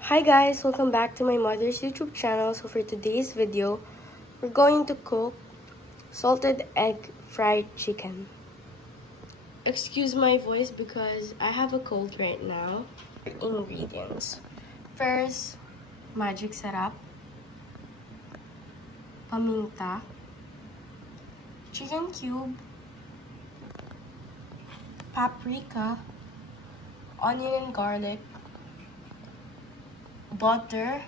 Hi guys, welcome back to my mother's YouTube channel. So for today's video, we're going to cook salted egg fried chicken. Excuse my voice because I have a cold right now. Ingredients. First, magic sarap, paminta, chicken cube, paprika, onion and garlic, butter,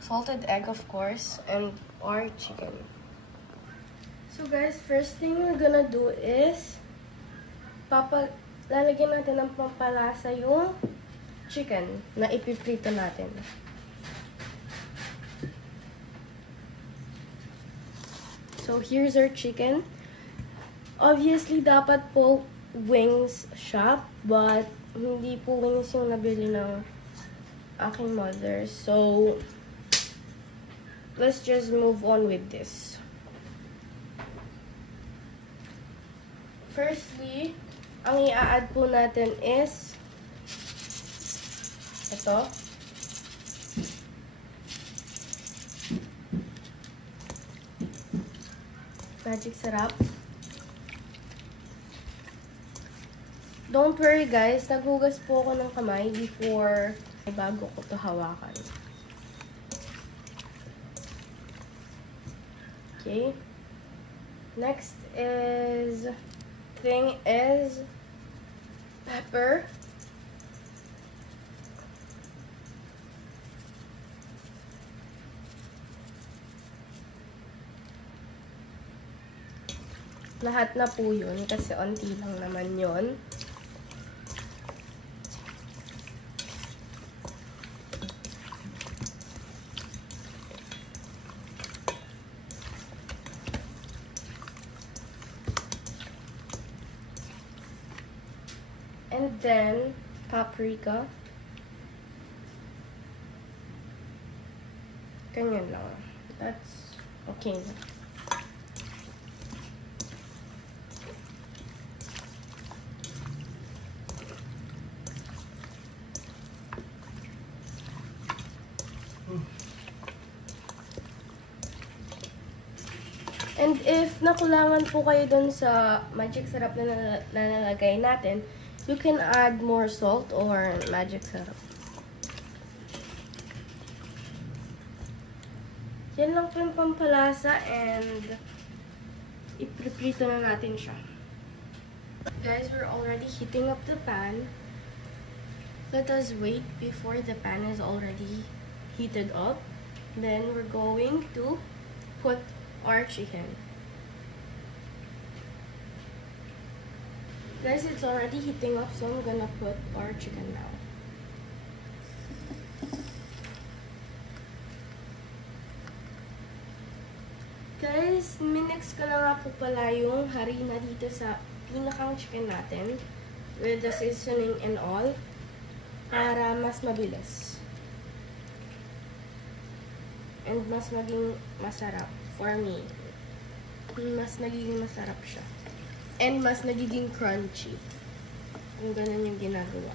salted egg of course, and our chicken. So guys, first thing we're gonna do is lalagyan natin ng pampalasa yung chicken na ipiprito natin. So here's our chicken. Obviously dapat po wings siya, but hindi po wings yung nabili ng aking mother. So let's just move on with this. Firstly, ang i-add po natin is ito. Magic sarap. Don't worry guys, naghugas po ako ng kamay bago ko to hawakan. Okay. Next is pepper. Lahat na po yun kasi onti lang naman yun. And then, paprika. Ganyan lang. That's okay. And if nakulangan po kayo dun sa magic sarap na nalagay natin, you can add more salt or magic syrup. Yan lang po yung pampalasa and ipiprito na natin siya. Guys, we're already heating up the pan. Let us wait before the pan is already heated up. Then we're going to put our chicken. Guys, it's already heating up, so I'm gonna put our chicken now. Guys, minix ko na nga po pala yung harina dito sa pinakang chicken natin with the seasoning and all para mas mabilis. And mas maging masarap for me. Mas nagiging masarap siya. And mas nagiging crunchy. Kung ganun yung ginagawa.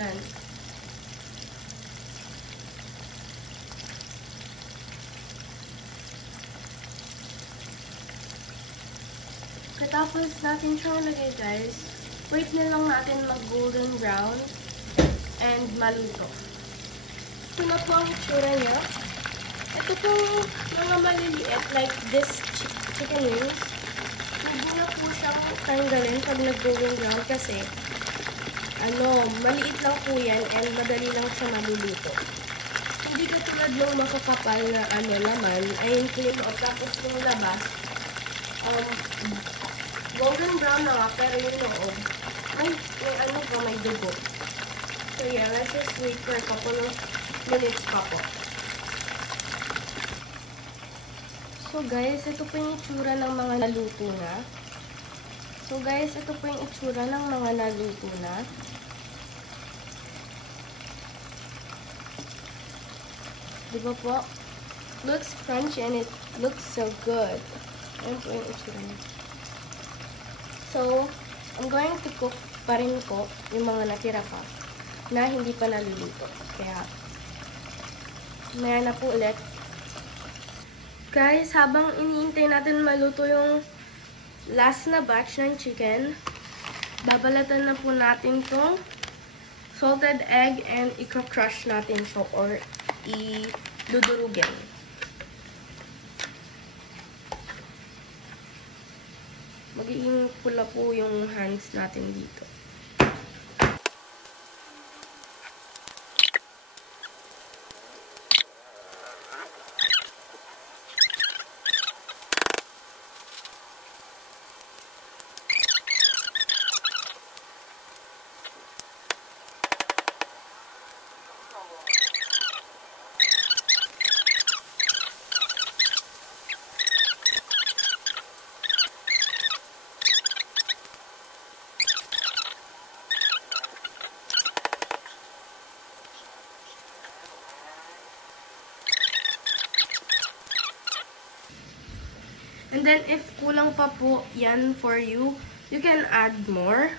Yan. Katapos natin siyang lagay guys, wait na lang natin mag golden brown and maluto. Ito na po ang itsura niya. Ito pong mga maliliit like this chicken wings. Hindi na po siyang tanggalin pag nag-golden brown kasi maliit lang po yan and madali lang siya maluluto. Hindi katulad ng makakapal na laman, ay yung clean up tapos yung labas um, golden brown na nga, pero yung loob, may ano pa, may dugo. So yeah, let's just wait for a couple of minutes pa po. So guys, ito po yung itsura ng mga naluto na. Diba po? Looks crunchy and it looks so good. Ayan po yung itsura niya. So, I'm going to cook pa rin ko yung mga natira pa na hindi pa naluluto. Kaya, maya na po ulit. Guys, habang iniintay natin maluto yung last na batch ng chicken, babalatan na po natin tong salted egg and i-crush natin siya or i-dudurugin. Magiging pula po yung hands natin dito. And then, if kulang pa po yan for you, you can add more.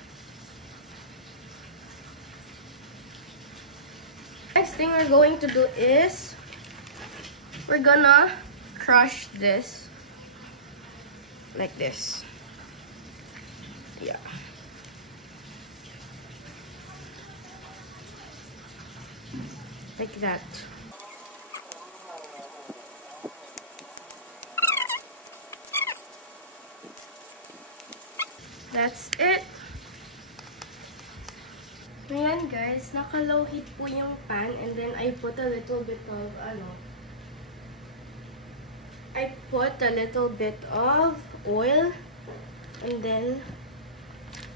Next thing we're going to do is, we're gonna crush this. Like this. Yeah. Like that. That's it. Ayan guys, naka-low heat po yung pan and then I put a little bit of oil and then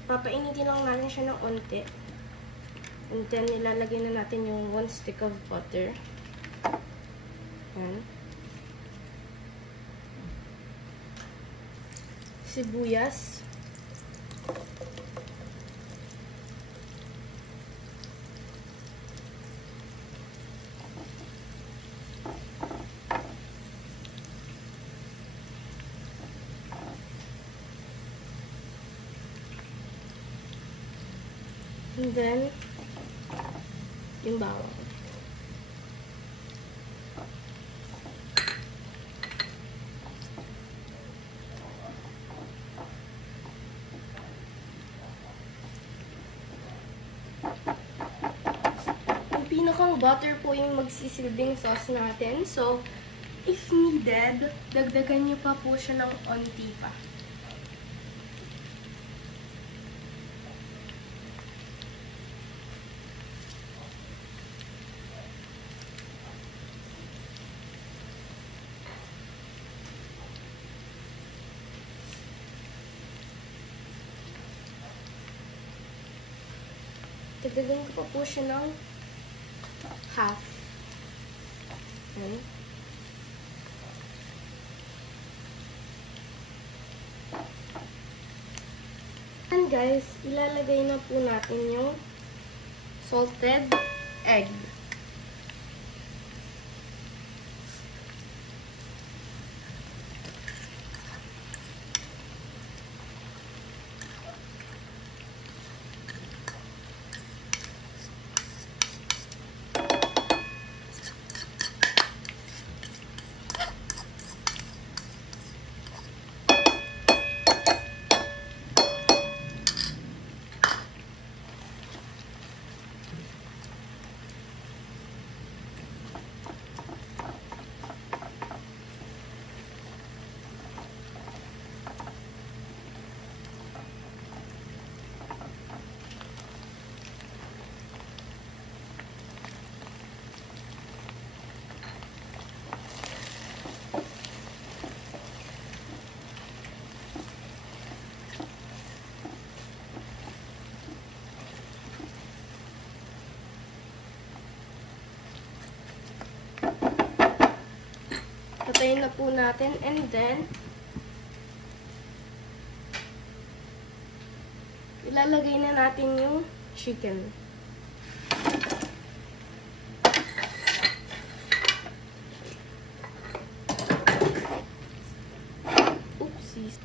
papainitin lang natin siya ng onti. And then ilalagay na natin yung 1 stick of butter. Ayan. Sibuyas. And then, yung bawang. Yung pinakang butter po yung magsisilbing sauce natin. So, if needed, dagdagan nyo pa po siya ng onti pa. Dagdagan ko pa po siya ng half. Okay. And guys, ilalagay na po natin yung salted egg. po natin. And then, ilalagay na natin yung chicken. Oopsies.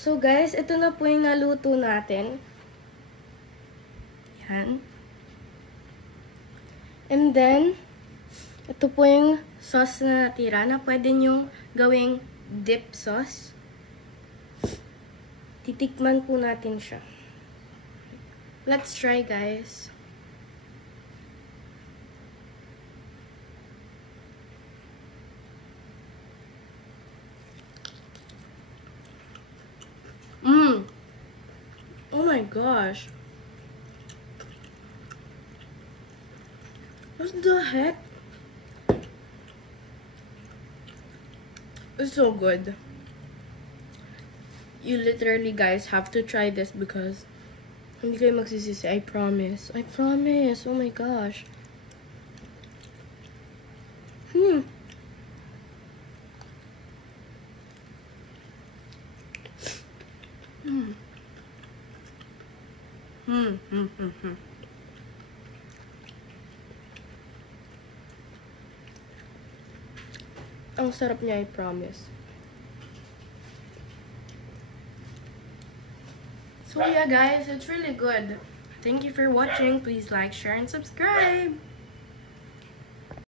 So guys, ito na po yung naluto natin. Yan. And then, ito po yung sauce na natira na pwede nyo gawing dip sauce. Titikman po natin siya. Let's try, guys. Oh my gosh. What the heck? It's so good. You literally, guys, have to try this because hindi kayo magsisisi. I promise. I promise. Oh my gosh. Ang sarap niya, I promise. So yeah, guys, it's really good. Thank you for watching. Please like, share, and subscribe.